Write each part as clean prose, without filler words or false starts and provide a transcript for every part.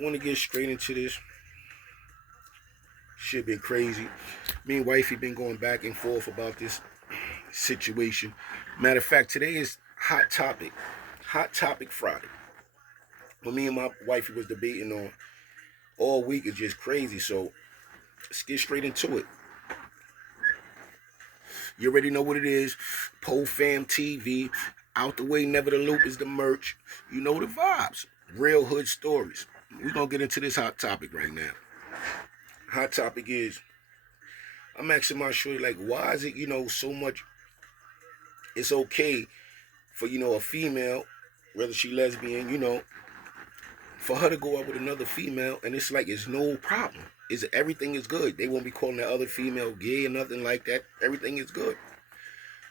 want to get straight into this. Shit been crazy. Me and wifey been going back and forth about this situation. Matter of fact, today is hot topic. Hot topic Friday. What me and my wifey was debating on all week is just crazy. So let's get straight into it. You already know what it is. Pofam TV. Out the way, never the loop is the merch. You know the vibes. Real hood stories. We're going to get into this hot topic right now. Hot topic is, I'm asking my shorty, like, why is it, so much, it's okay for, a female, whether she lesbian, for her to go out with another female, and it's like, it's no problem. Everything is good. They won't be calling that other female gay or nothing like that. Everything is good.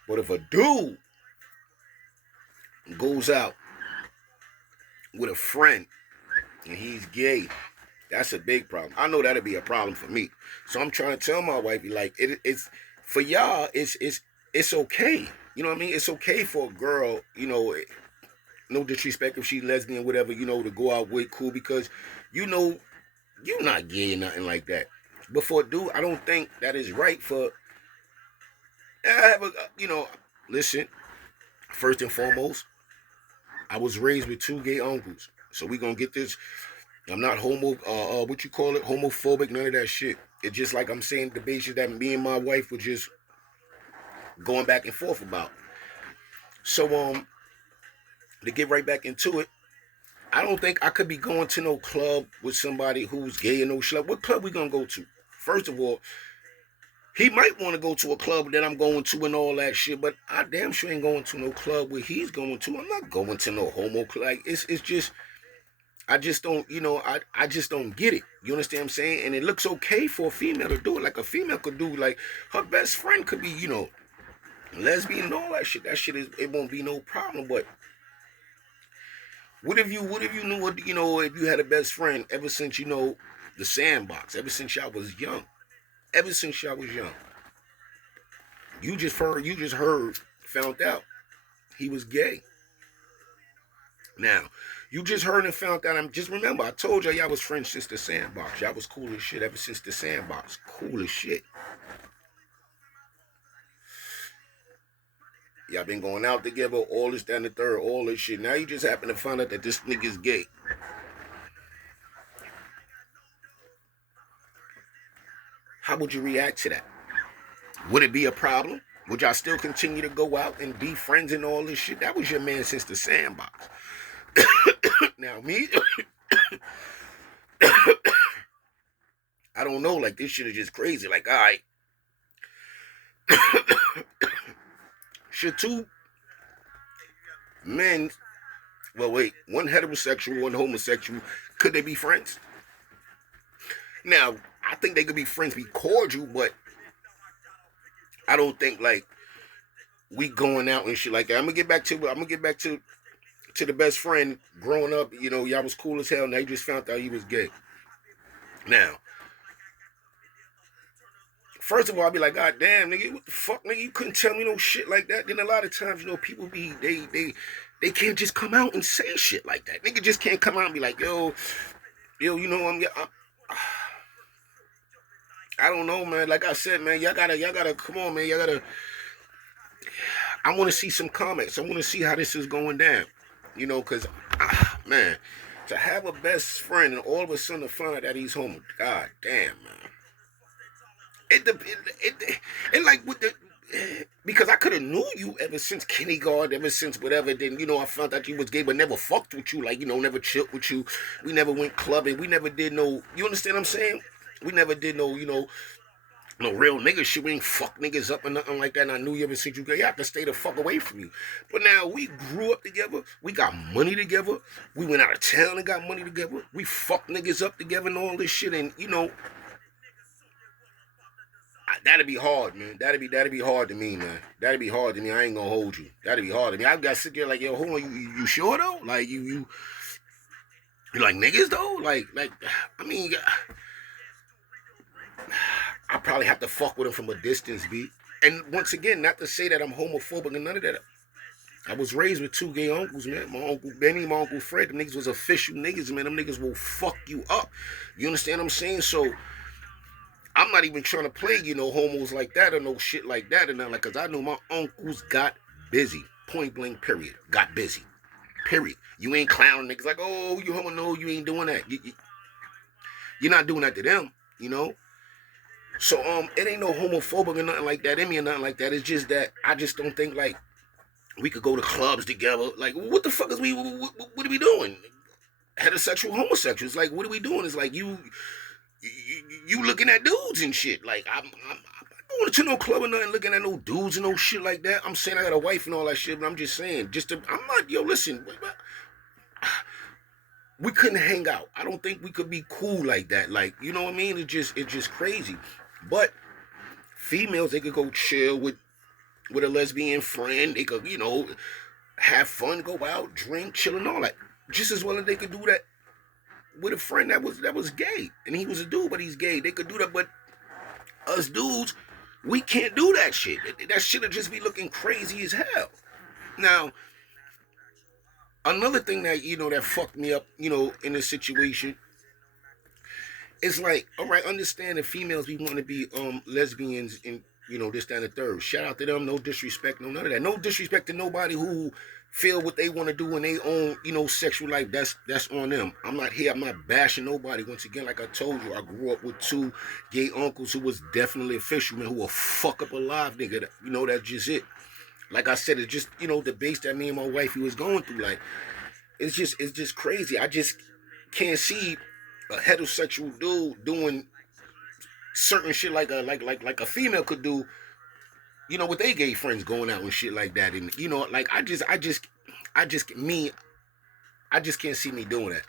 But if a dude goes out with a friend and he's gay, that's a big problem. I know that'll be a problem for me. So I'm trying to tell my wifey, like, it's for y'all, it's okay. You know what I mean? It's okay for a girl, no disrespect if she's lesbian, whatever, to go out with, cool, because you're not gay or nothing like that. But for a dude, I don't think that is right for, listen, first and foremost, I was raised with two gay uncles. So we gonna get this. I'm not homophobic, none of that shit. It's just like I'm saying the basis that me and my wife were just going back and forth about. So, to get right back into it, I don't think I could be going to no club with somebody who's gay and no shit. What club we gonna go to? First of all, he might want to go to a club that I'm going to and all that shit, but I damn sure ain't going to no club where he's going to. I'm not going to no homo club. Like, it's just, I just don't, I just don't get it. You understand what I'm saying? And it looks okay for a female to do it. Like, a female could do, like, her best friend could be, lesbian and all that shit. That shit it won't be no problem. But what if you knew what, if you had a best friend ever since, the sandbox, ever since y'all was young. Ever since y'all was young. You just heard, found out he was gay. Now, you just heard and found out. Just remember, I told y'all was friends since the sandbox. Y'all was cool as shit ever since the sandbox. Cool as shit. Y'all been going out together, all this, down the third, all this shit. Now you just happen to find out that this nigga's gay. How would you react to that? Would it be a problem? Would y'all still continue to go out and be friends and all this shit? That was your man since the sandbox. Now, me, I don't know. Like, this shit is just crazy. Like, all right. Should two men, one heterosexual, one homosexual, could they be friends? Now, I think they could be friends, be cordial, but I don't think, like, we going out and shit like that. I'm gonna get back to the best friend growing up. Y'all was cool as hell. Now you just found out he was gay. Now, first of all, I'll be like, God damn, nigga, what the fuck, nigga? You couldn't tell me no shit like that. Then a lot of times, people be they can't just come out and say shit like that. Nigga just can't come out and be like, yo, I don't know, man. Like I said, man, y'all gotta come on, man. I want to see some comments. I want to see how this is going down. Because, man, to have a best friend and all of a sudden to find out that he's homo, God damn, man. It like with the, because I could have knew you ever since kindergarten, ever since whatever. Then I found out you was gay, but never fucked with you. Like, never chilled with you. We never went clubbing. We never did no. You understand what I'm saying? We never did no, no real nigga shit. We ain't fuck niggas up or nothing like that. And I knew you ever since you gay. You have to stay the fuck away from you. But now we grew up together. We got money together. We went out of town and got money together. We fucked niggas up together and all this shit. And that'd be hard, man. That'd be hard to me, man. That'd be hard to me. I ain't gonna hold you. That'd be hard to me. I gotta sit there like, yo, hold on, you sure though? Like you like niggas though? Like, I mean, I probably have to fuck with him from a distance, B. And once again, not to say that I'm homophobic and none of that. I was raised with 2 gay uncles, man. My Uncle Benny, my Uncle Fred. Them niggas was official niggas, man. Them niggas will fuck you up. You understand what I'm saying? So I'm not even trying to play, homos like that or no shit like that. And nothing like, cause I know my uncles got busy. Point blank, period. Got busy. Period. You ain't clowning niggas like, oh, you homo. No, you ain't doing that. You're not doing that to them, So it ain't no homophobic or nothing like that in me or nothing like that. It's just that I just don't think like we could go to clubs together. Like, what the fuck is what are we doing? Heterosexual, homosexuals. Like, what are we doing? It's like you looking at dudes and shit. Like, I'm not going to no club or nothing looking at no dudes and no shit like that. I'm saying I got a wife and all that shit, but I'm just saying, I'm not, listen, we couldn't hang out. I don't think we could be cool like that. Like, you know what I mean? It's just crazy. But females, they could go chill with a lesbian friend. They could, have fun, go out, drink, chill and all that. Just as well as they could do that with a friend that was gay. And he was a dude, but he's gay. They could do that, but us dudes, we can't do that shit. That shit'll just be looking crazy as hell. Now, another thing that, that fucked me up, in this situation, it's like, all right, understand that females, we want to be lesbians and, this, that, and the third. Shout out to them, no disrespect, no none of that. No disrespect to nobody who feel what they want to do in their own, sexual life. That's on them. I'm not bashing nobody. Once again, like I told you, I grew up with 2 gay uncles who was definitely official, man, who will fuck up a live nigga. That's just it. Like I said, it's just, the base that me and my wifey was going through. Like, it's just crazy. I just can't see a heterosexual dude doing certain shit like a female could do, with their gay friends going out and shit like that. And like I just can't see me doing that.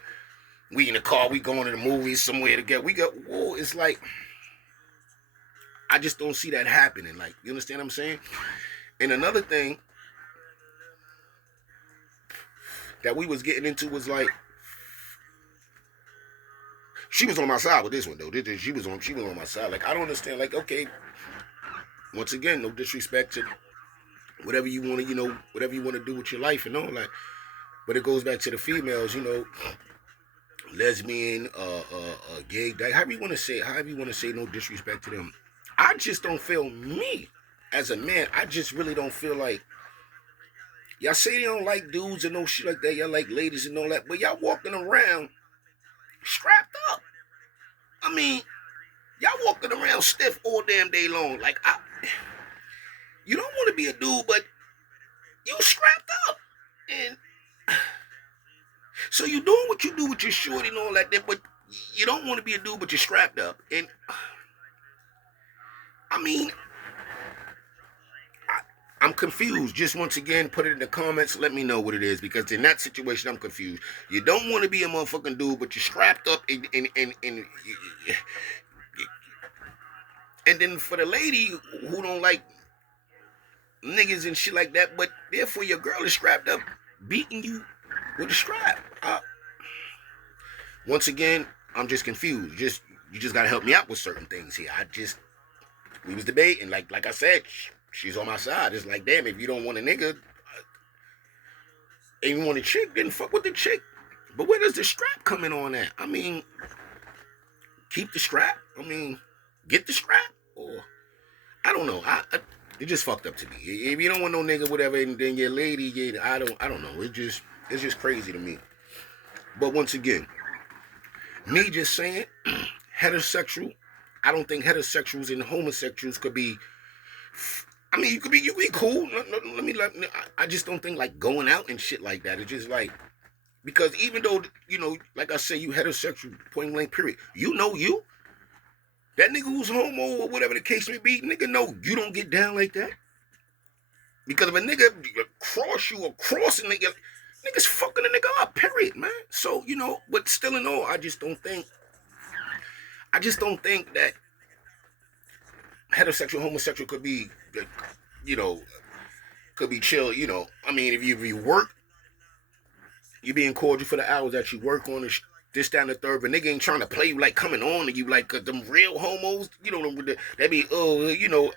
We in the car, we going to the movies somewhere together. It's like I just don't see that happening. Like, you understand what I'm saying? And another thing that we was getting into was like, she was on my side with this one though. She was on my side. Like, I don't understand. Like, okay, once again, no disrespect to whatever you want to, whatever you want to do with your life and all that. But it goes back to the females, lesbian, gay, however you want to say, no disrespect to them. I just don't feel, me as a man, I just really don't feel like, y'all say you don't like dudes and no shit like that, y'all like ladies and all that, but y'all walking around strapped up. I mean, y'all walking around stiff all damn day long. Like, you don't want to be a dude, but you strapped up. And so you doing what you do with your shorty and all that, but you don't want to be a dude, but you're strapped up. And I mean, I'm confused. Just once again, put it in the comments. Let me know what it is, because in that situation, I'm confused. You don't want to be a motherfucking dude, but you're strapped up, and then for the lady who don't like niggas and shit like that, but therefore your girl is strapped up, beating you with a strap. Once again, I'm just confused. You just gotta help me out with certain things here. We was debating, like I said. She's on my side. It's like, damn, if you don't want a nigga and you want a chick, then fuck with the chick. But where does the strap come in on that? I mean, keep the strap? I mean, get the strap? Or, I don't know. It just fucked up to me. If you don't want no nigga, whatever, and then your lady, I don't know. It's just crazy to me. But once again, me just saying, heterosexual, I don't think heterosexuals and homosexuals could be, I mean, you could be cool. I just don't think like going out and shit like that. It's just like, because even though, like I say, you heterosexual, point blank, period. That nigga who's homo or whatever the case may be, nigga, no, you don't get down like that. Because if a nigga cross you or cross a nigga, nigga's fucking a nigga up, period, man. So, but still in all, I just don't think that heterosexual, homosexual could be, could be chill, I mean, if you work, you being cordial for the hours that you work on, this, that, and the third, but nigga ain't trying to play you like coming on to you like them real homos, they be,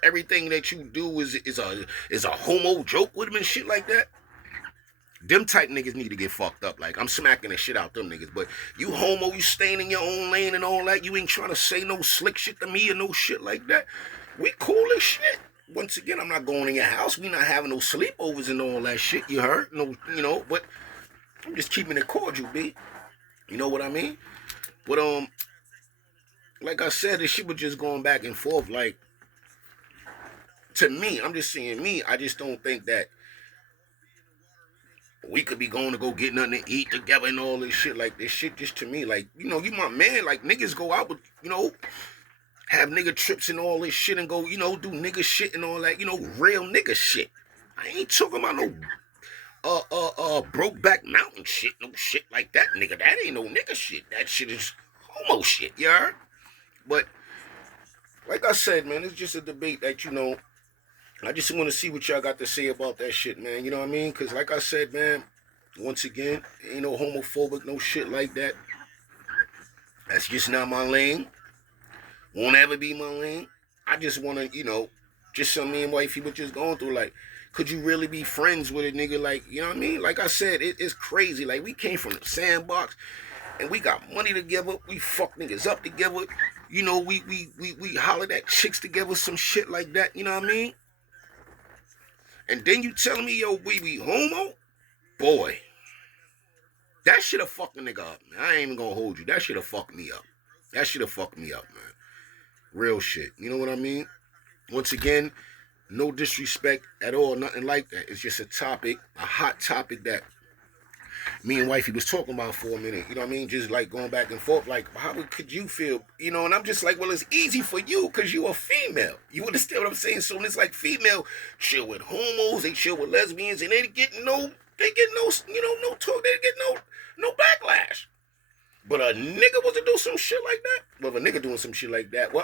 everything that you do is a homo joke with them and shit like that. Them type niggas need to get fucked up. Like, I'm smacking the shit out them niggas. But you homo, you staying in your own lane and all that. You ain't trying to say no slick shit to me or no shit like that. We cool as shit. Once again, I'm not going in your house. We not having no sleepovers and all that shit. You heard? No, but I'm just keeping it cordial, B. You know what I mean? But, like I said, this shit was just going back and forth. Like, to me, I'm just saying me, I just don't think that we could be going to go get nothing to eat together and all this shit. Like, this shit just to me, like, you my man. Like, niggas go out with, have nigga trips and all this shit and go, do nigga shit and all that, real nigga shit. I ain't talking about no Brokeback Mountain shit, no shit like that, nigga. That ain't no nigga shit. That shit is homo shit, you heard? But, like I said, man, it's just a debate that, I just want to see what y'all got to say about that shit, man. You know what I mean? Because, like I said, man, once again, ain't no homophobic, no shit like that. That's just not my lane. Won't ever be my lane. I just want to, just some me and wifey was just going through, like, could you really be friends with a nigga? Like, you know what I mean? Like I said, it's crazy. Like, we came from the sandbox, and we got money together. We fuck niggas up together. We hollered at chicks together, some shit like that. You know what I mean? And then you telling me, yo, we homo? Boy, that shit'll fuck a nigga up, man. I ain't even gonna hold you. That shit'll fuck me up. That shit'll fuck me up, man. Real shit. You know what I mean? Once again, no disrespect at all, nothing like that. It's just a topic, a hot topic that me and wifey was talking about for a minute. You know what I mean? Just like going back and forth. Like, how could you feel? And I'm just like, well, it's easy for you because you a female. You understand what I'm saying? So it's like female chill with homos, they chill with lesbians, and they get no talk. They get no backlash. But a nigga was to do some shit like that. Well, if a nigga doing some shit like that, well,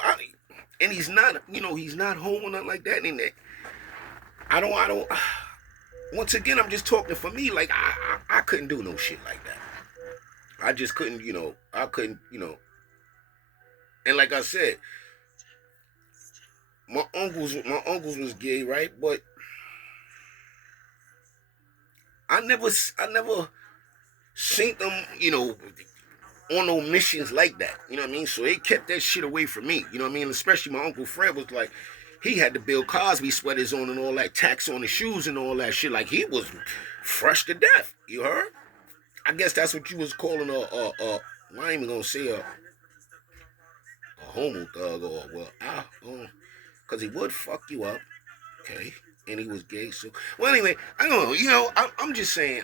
and he's not, he's not homo, nothing like that. And I don't. Once again, I'm just talking for me. Like, I couldn't do no shit like that. I just couldn't, I couldn't, And like I said, my uncles was gay, right? But I never seen them, on no missions like that. You know what I mean? So they kept that shit away from me. You know what I mean? Especially my Uncle Fred was like, he had the Bill Cosby sweaters on and all that, tax on his shoes and all that shit. Like, he was fresh to death. You heard? I guess that's what you was calling I ain't even gonna say a homo thug because he would fuck you up, okay? And he was gay, so well. Anyway, I don't know. I'm just saying.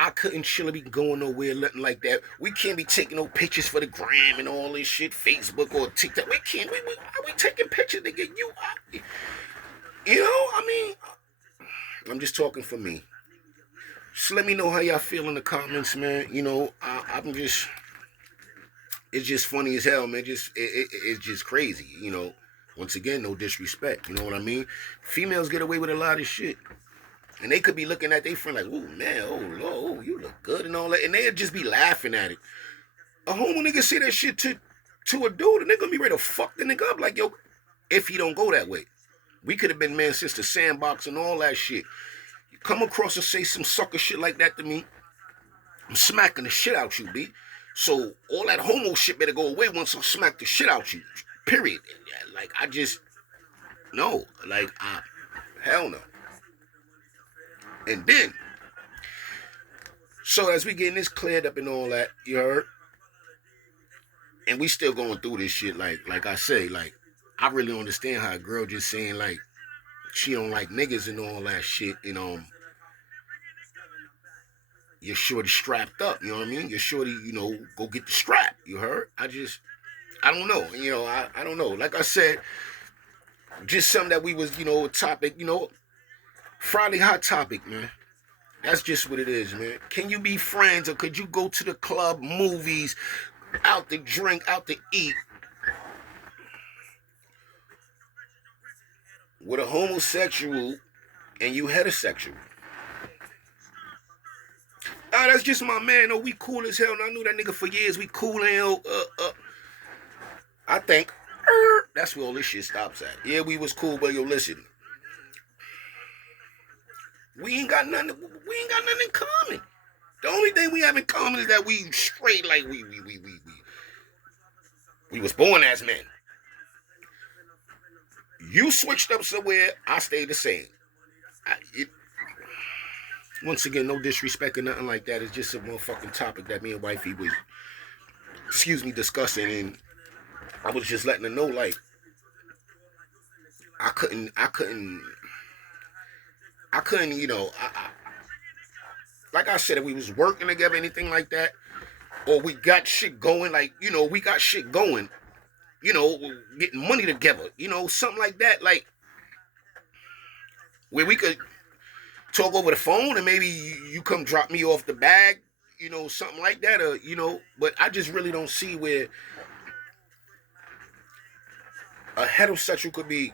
I couldn't chill be going nowhere, nothing like that. We can't be taking no pictures for the gram and all this shit, Facebook or TikTok. We can't. We taking pictures to get you out. I'm just talking for me. Just let me know how y'all feel in the comments, man. I'm just, it's just funny as hell, man. It's just crazy, Once again, no disrespect, you know what I mean? Females get away with a lot of shit. And they could be looking at their friend like, oh, man, oh, Lord, you look good and all that. And they'd just be laughing at it. A homo nigga say that shit to a dude, and they're going to be ready to fuck the nigga up. Like, yo, if he don't go that way. We could have been man since the sandbox and all that shit. You come across and say some sucker shit like that to me, I'm smacking the shit out you, B. So all that homo shit better go away once I smack the shit out you. Period. Like, no. Like, hell no. And then, so as we getting this cleared up and all that, you heard? And we still going through this shit, like I say, like, I really don't understand how a girl just saying, like, she don't like niggas and all that shit, you're shorty strapped up, you know what I mean? You're shorty, go get the strap, you heard? I don't know, I don't know. Like I said, just something that we was, a topic, Friday hot topic, man. That's just what it is, man. Can you be friends or could you go to the club, movies, out to drink, out to eat with a homosexual and you heterosexual? That's just my man. Oh, we cool as hell. And I knew that nigga for years. We cool as hell. I think that's where all this shit stops at. Yeah, we was cool, but yo, listen. We ain't got nothing in common. The only thing we have in common is that we straight like we was born as men. You switched up somewhere, I stayed the same. Once again, no disrespect or nothing like that. It's just a motherfucking topic that me and wifey was, discussing, and I was just letting her know, like, I couldn't, like I said, if we was working together, anything like that, or we got shit going, like, we got shit going, getting money together, something like that, like, where we could talk over the phone and maybe you come drop me off the bag, something like that, or, but I just really don't see where a heterosexual could be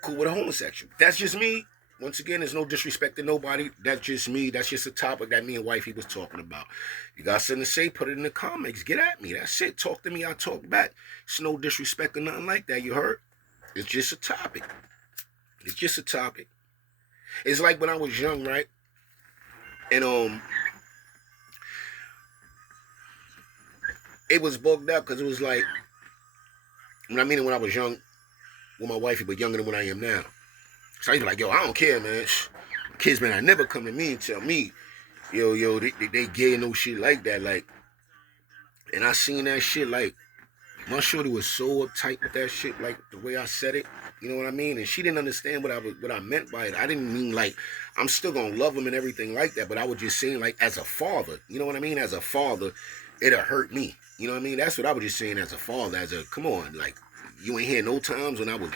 cool with a homosexual. That's just me. Once again, there's no disrespect to nobody. That's just me. That's just a topic that me and wifey was talking about. You got something to say, put it in the comments. Get at me. That's it. Talk to me, I talk back. It's no disrespect or nothing like that, you heard? It's just a topic. It's just a topic. It's like when I was young, right? And it was bugged up because it was like, when I was young with my wifey, but younger than what I am now. So I was like, yo, I don't care, man. Kids, man, I never come to me and tell me, yo, they gay and no shit like that. Like, and I seen that shit, like, my shorty was so uptight with that shit, like, the way I said it. You know what I mean? And she didn't understand what I meant by it. I didn't mean, like, I'm still gonna love him and everything like that, but I was just saying, like, as a father, you know what I mean? As a father, it'll hurt me. You know what I mean? That's what I was just saying as a father, come on, like, you ain't hear no times when I was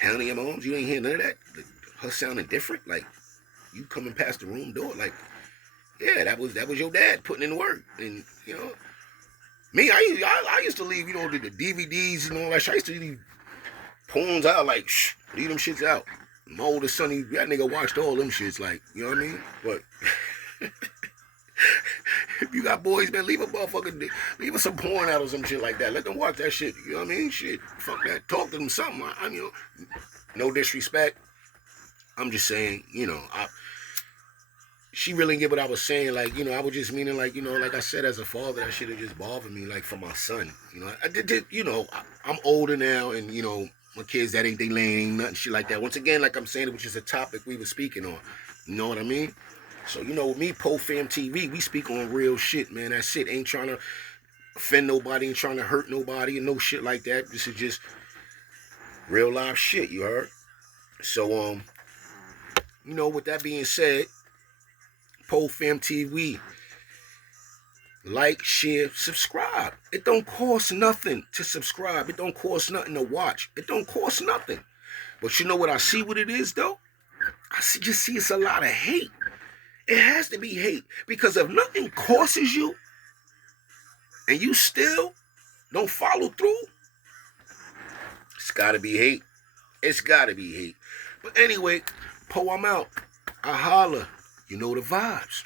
pounding your moms, you ain't hear none of that? Her sounding different? Like, you coming past the room door, like, yeah, that was your dad putting in the work. And, me, I used to leave, the DVDs and all that shit. I used to leave porns out, like, leave them shits out. My oldest son, that nigga watched all them shits, like, you know what I mean? But if you got boys, man, leave us some porn out or some shit like that. Let them watch that shit, you know what I mean? Shit, fuck that. Talk to them something. No disrespect. I'm just saying, she really didn't get what I was saying. Like, I was just meaning, like, like I said, as a father, that shit just bothered me, like, for my son. I'm older now, and, my kids, that ain't they lane, nothing shit like that. Once again, like I'm saying, which is a topic we were speaking on. You know what I mean? So, with me, Pofam TV, we speak on real shit, man. That shit ain't trying to offend nobody, ain't trying to hurt nobody, and no shit like that. This is just real life shit, you heard? So, with that being said, Pofam TV, like, share, subscribe. It don't cost nothing to subscribe. It don't cost nothing to watch. It don't cost nothing. But you know what I see what it is, though? Just see it's a lot of hate. It has to be hate. Because if nothing costs you, and you still don't follow through, it's gotta be hate. It's gotta be hate. But anyway, Po, I'm out. I holla. You know the vibes.